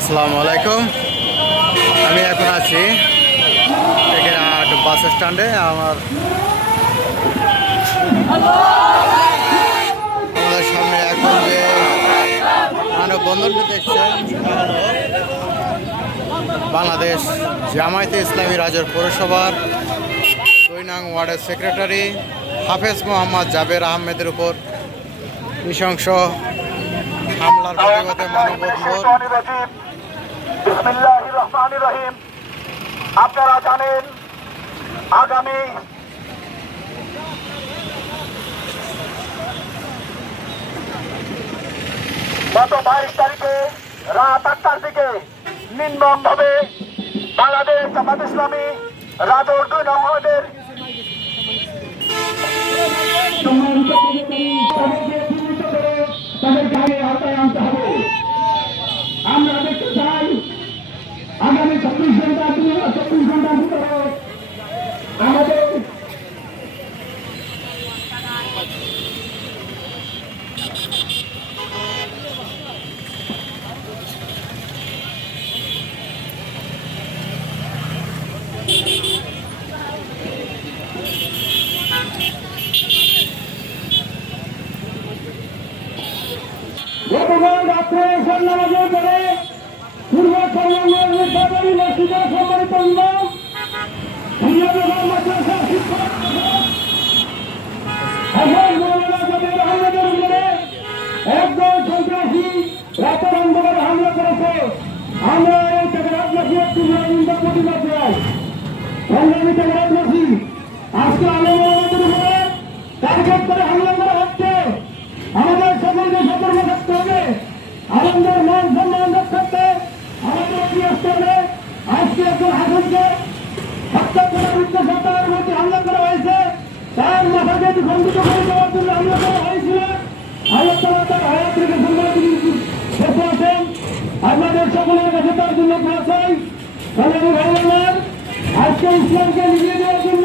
আসসালামু আলাইকুম। আমি এখন আছি বাস স্ট্যান্ডে, আমার আমাদের সামনে এখন যে মানববন্ধনটি দেখছেন, বাংলাদেশ জামায়াতে ইসলামী রাজর পৌরসভার দুই নং ওয়ার্ডের সেক্রেটারি হাফেজ মোহাম্মদ জাবের আহমেদের উপর নৃশংস হামলার প্রতিবাদে মানববন্ধন। রহিম। আপনারা জানেন, আগামী গত বাইশ তারিখে রাত আটটার দিকে নির্মম ভাবে বাংলাদেশ জামাত ইসলামী রাজৌর দুই নম্বরের তাদেরকে আগে আওতায় আনতে হবে আমরা দেখতে চাই আগামী চব্বিশ ঘণ্টা চব্বিশ ঘণ্টার ভিতরে আমাদের গতকাল রাত্রে সন্ধ্যাবাজের পরে পূর্ব সংলগ্ন সরকারি মসজিদের সম্মানিত ইমাম হিন্দুদের মাদ্রাসা শিক্ষক হাসান আমরা এই টেকরাটনাসী একটি নিন্দা প্রতিবাদ চাই সংগ্রামী আজকে আলমের উপরে টার্গেট করে হামলা করা হচ্ছে আমাদের সকলকে সতর্ক থাকতে হবে আমাদের মান সম্মান রক্ষার্থে আমাদের কি আসতে হবে আজকে একজন হাসনকে হত্যা করার উদ্দেশ্যে তার মধ্যে হামলা করা হয়েছে তার মাথাকে খণ্ডিত করে দেওয়ার জন্য হামলা করা হয়েছিল আল্লাহ তালা তার আয়াত থেকে সম্মান বেঁচে আছেন আপনাদের সকলের কাছে তার জন্য চাই। তাহলে আমার আজকে ইসলামকে নিভিয়ে দেওয়ার জন্য